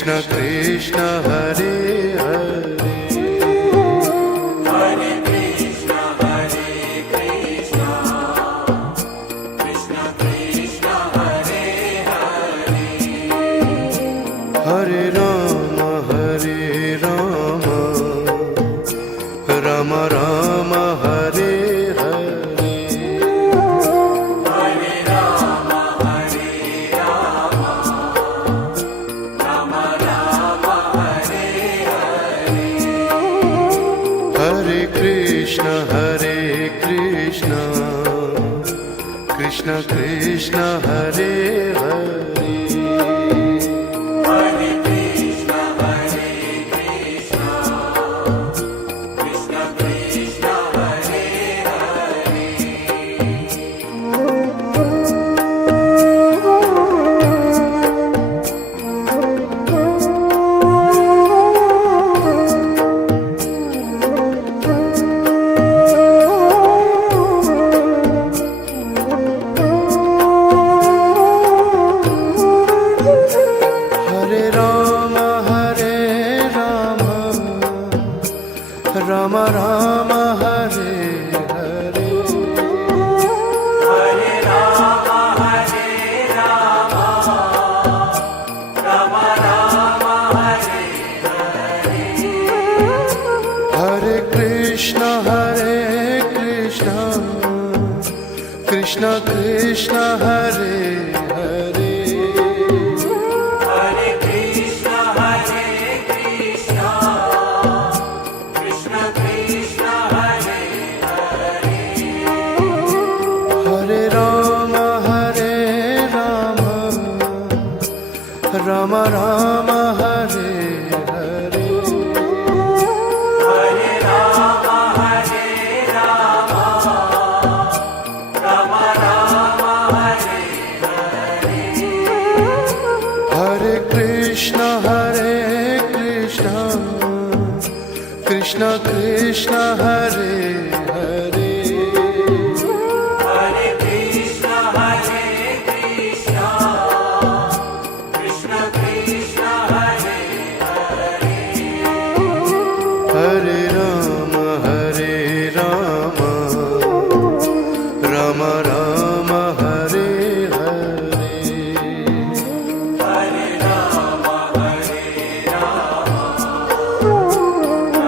Krishna Krishna Hare Hare Hare Krishna Krishna Krishna Krishna Hare Hare Hare Rama Rama Rama Hare Hare Hare Rama Rama Rama Hare Hare Hare Krishna Krishna Krishna Hare Hare Hare Krishna Krishna Krishna Krishna Hare Hare Hare Rama Rama Rama Hare Hare Hare Rama Rama Rama Hare Hare Hare Krishna Krishna Krishna Hare Hare Hare Krishna Krishna Krishna Krishna Hare Hare Hare Rama Rama Rama Hare Hare Hare Rama Rama Rama Hare Hare Hare Krishna Krishna Krishna Hare Hare Hare Krishna Krishna Krishna Krishna Hare Hare Hare Rama Rama Rama Hare Hare Hare Rama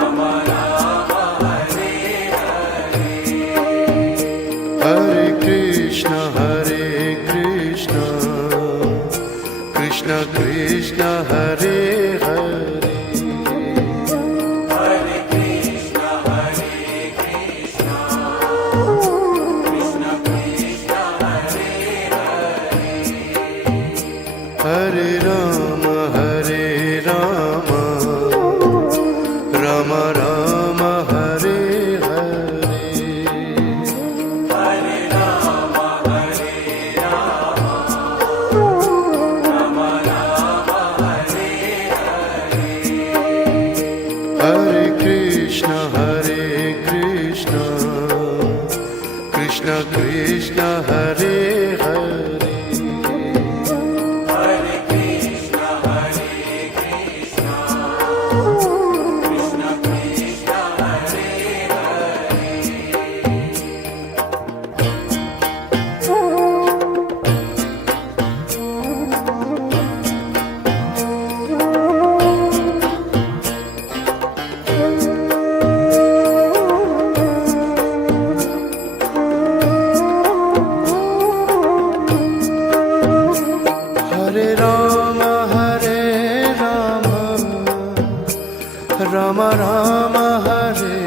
Rama Rama Hare Hare Hare Krishna Krishna Krishna Hare Hare Hare Krishna Krishna Krishna Krishna Hare Hare Hare Rama Rama Rama Hare Hare Hare Rama Rama Rama Hare Hare Hare Krishna Krishna Krishna Hare Hare Hare Krishna Krishna Krishna Krishna Hare Hare Rama Rama Rama Hare Hare Hare Rama Rama Rama Hare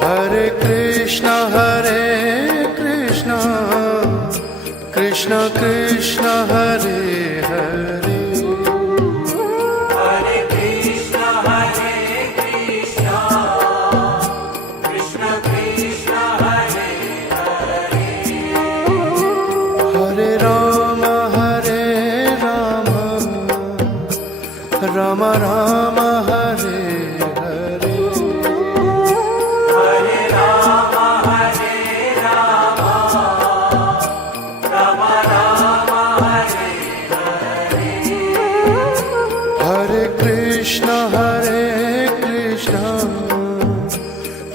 Hare Hare Krishna Krishna Krishna Hare Hare Hare Krishna Krishna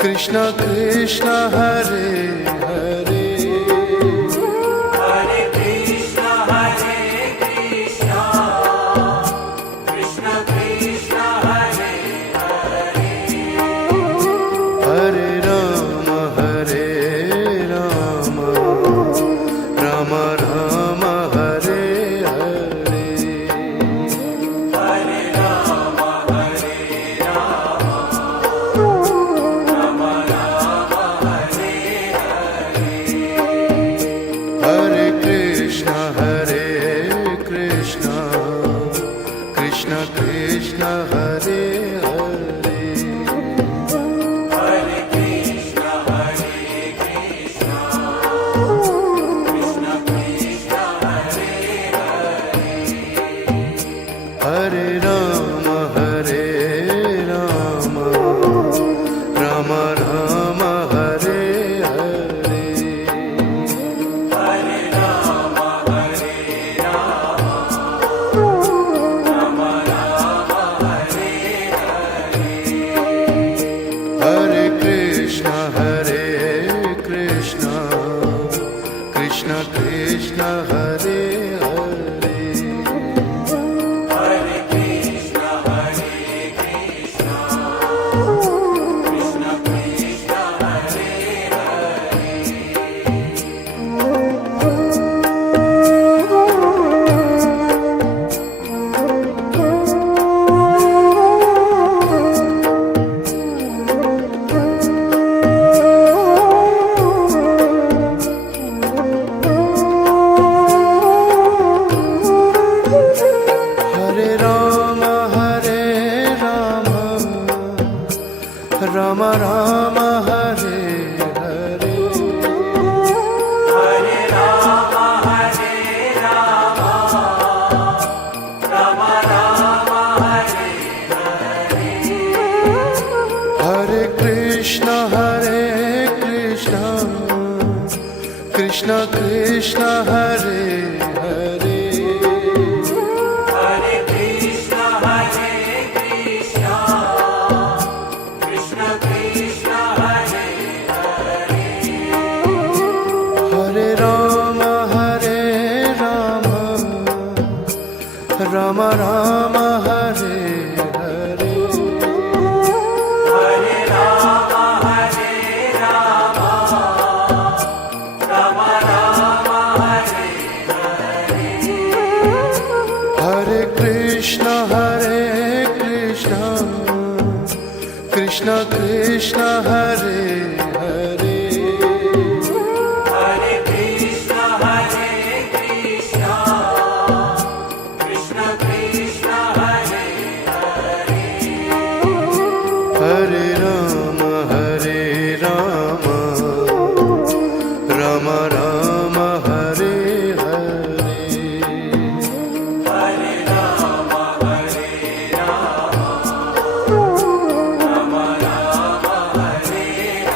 Krishna Krishna Hare Hare Hare Krishna, Krishna Krishna, Hare Hare, Hare Ram Ram Ram Hare Hare Hare Rama, Hare Rama, Rama Rama, Hare Hare, Hare Krishna Krishna Krishna Hare Hare Hare Krishna, Krishna Krishna, Hare Hare, Hare Ram Ram Ram Hare Hare Hare Rama, Hare Rama, Rama Rama, Hare Hare, Hare Krishna Krishna Krishna Hare Hare Hare Krishna, Krishna Krishna, Hare Hare, Hare Ram Ram Ram Hare Hare Hare Rama, Hare Rama, Rama Rama, Hare Hare, Hare Krishna Krishna Krishna Hare Hare Hare Krishna, Krishna Krishna Krishna, Hare Hare, Hare Ram Ram Ram Hare Hare Hare Rama, Hare Rama, Rama Rama, Hare Hare, Hare Krishna Krishna Krishna Hare Hare Hare Krishna, Krishna Krishna Krishna, Hare Hare, Hare Ram Ram Ram Hare Hare Hare Rama, Hare Rama, Rama Rama, Hare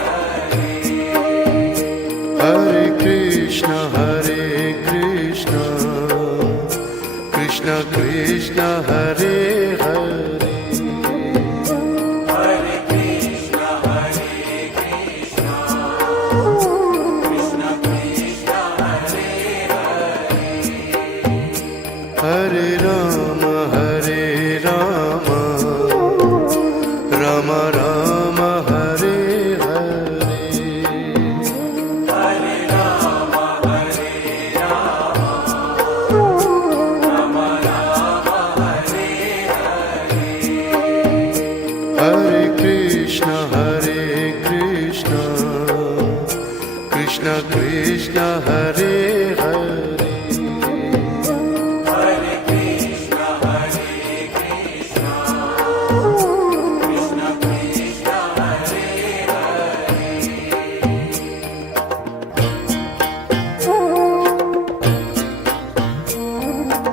Hare, Hare Krishna Krishna Krishna Hare Hare Hare Krishna, Krishna Krishna Krishna, Hare Hare, Hare Ram Ram Ram Hare Hare Hare Rama, Hare Rama, Rama Rama, Hare Hare, Hare Krishna Krishna Krishna Hare Hare Hare Krishna, Krishna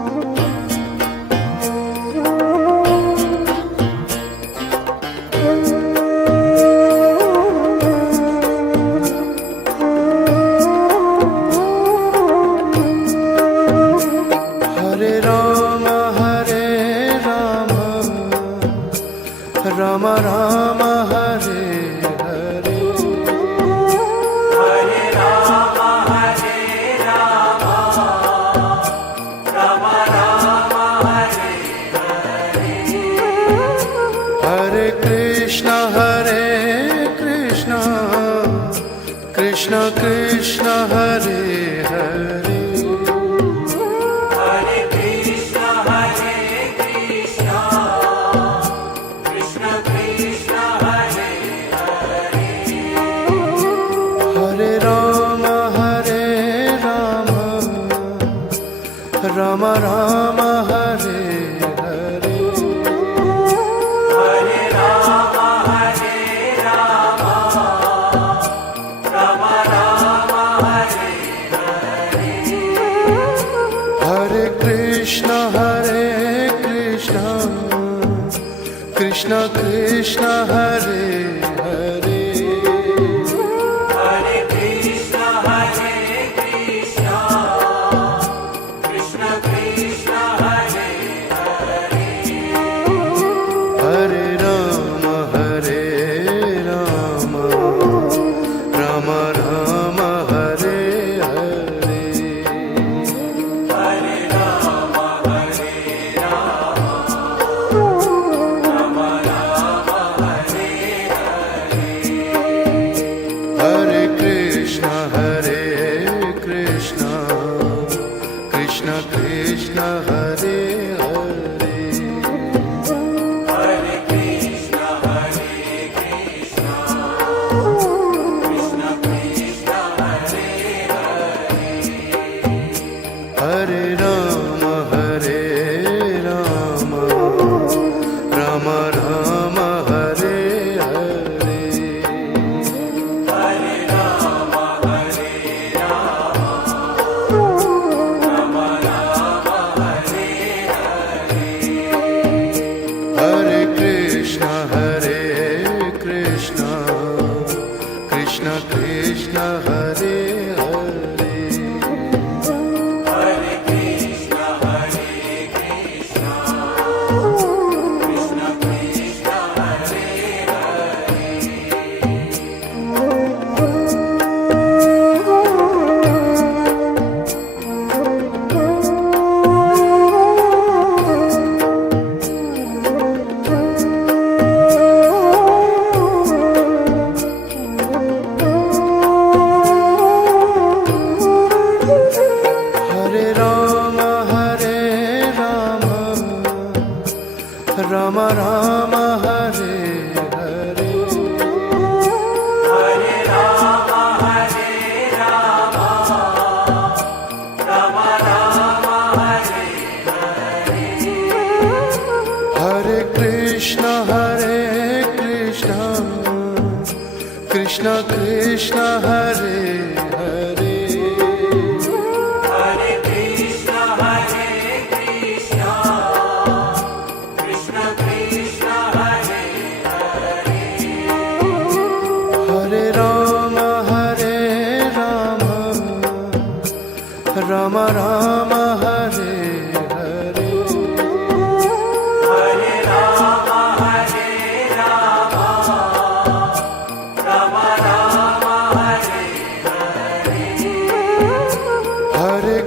Krishna Krishna, Hare Hare, Hare Krishna, Krishna Krishna Hare Hare, Hare Krishna, Krishna Krishna, Hare Hare, Hare Rama, Rama Rama, Hare Hare, Hare Rama, Rama Rama, Hare Hare, Hare Krishna, Krishna Krishna, Hare Hare, Hare Krishna, Krishna Krishna, Hare Hare, Hare Rama, Rama Rama, Hare Hare, Hare Rama, Rama Rama, Hare Hare, Hare Krishna, Krishna Krishna, Hare Hare, Hare Krishna, Krishna Krishna, Hare Hare, Hare Rama, Rama Rama, Hare Hare, Hare Rama, Rama Rama, Hare Hare, Hare Krishna, Krishna Krishna, Hare Hare, Hare Krishna, Krishna Krishna, Hare Hare Rama, Rama Rama, Hare Hare, Hare Rama, Rama Rama, Hare Hare, Hare Krishna, Krishna Krishna, Hare Hare, Hare Krishna, Krishna Krishna, Hare Hare, Hare Rama, Rama Rama, Hare Hare, Hare Rama, Rama Rama, Hare Hare,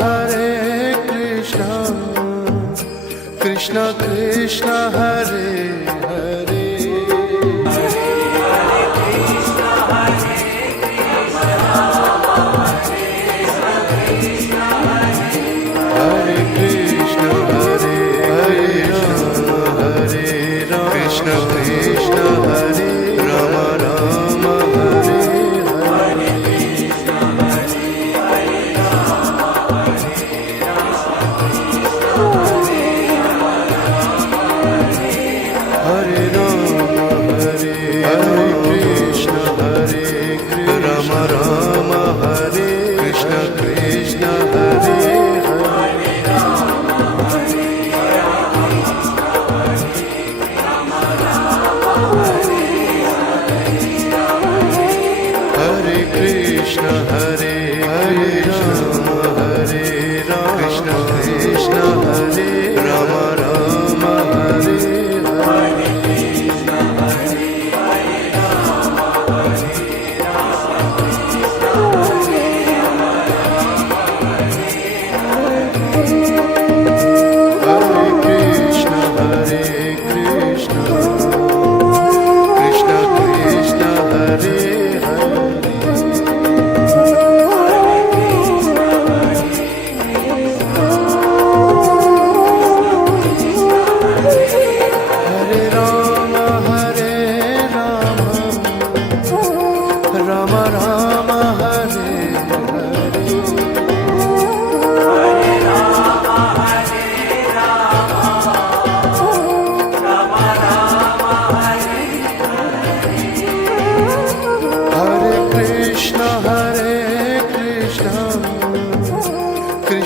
Hare Krishna, Krishna Krishna, Hare Hare, Hare Krishna, Hare Rama, Krishna Krishna, Hare Rama, Rama Hare Hare, Hare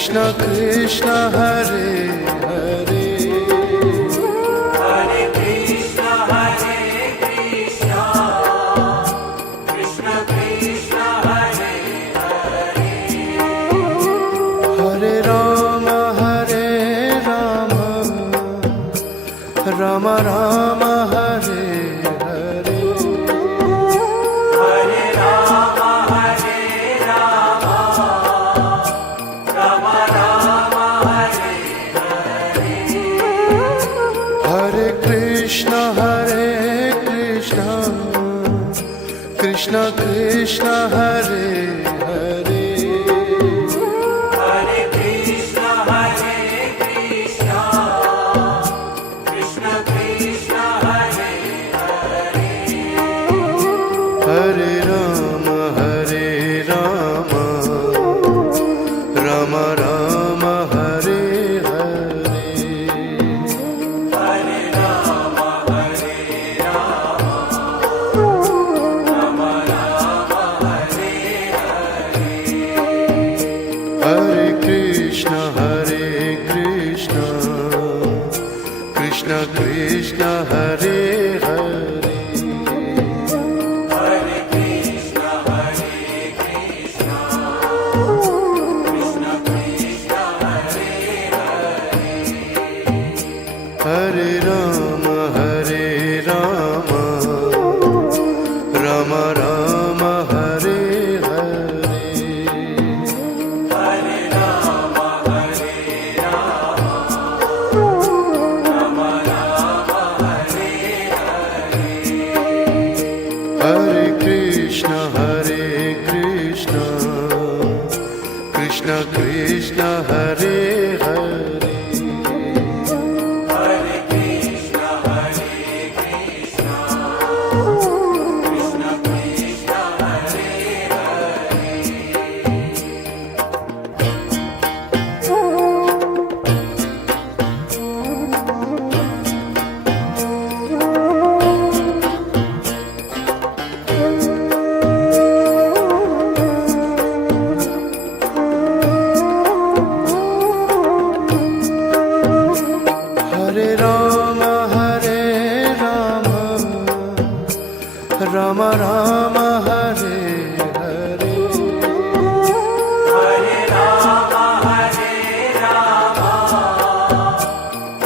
Krishna Krishna Hare Hare Hare Krishna, Krishna Krishna, Hare Hare, Hare Ram Ram Ram Hare Hare Hare Rama, Rama Rama, Hare Hare, Hare Krishna Krishna Krishna Hare Hare Hare Krishna, Krishna Krishna, Hare Hare, Hare Ram Ram Ram Hare Hare Hare Rama, Rama Rama, Hare Hare, Hare Krishna Krishna Krishna Hare Hare Hare Krishna, Krishna Krishna, Hare Hare, Hare Ram Ram Ram Hare Hare Hare Rama, Rama Rama, Hare Hare, Hare Krishna Krishna Krishna Hare Hare Hare Krishna, Krishna Krishna, Hare Hare Ram Ram Ram Hare Hare Hare Rama,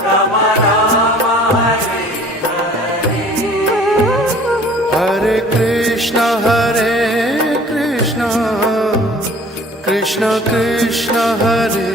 Rama Rama, Hare Hare, Hare Krishna Krishna Krishna Hare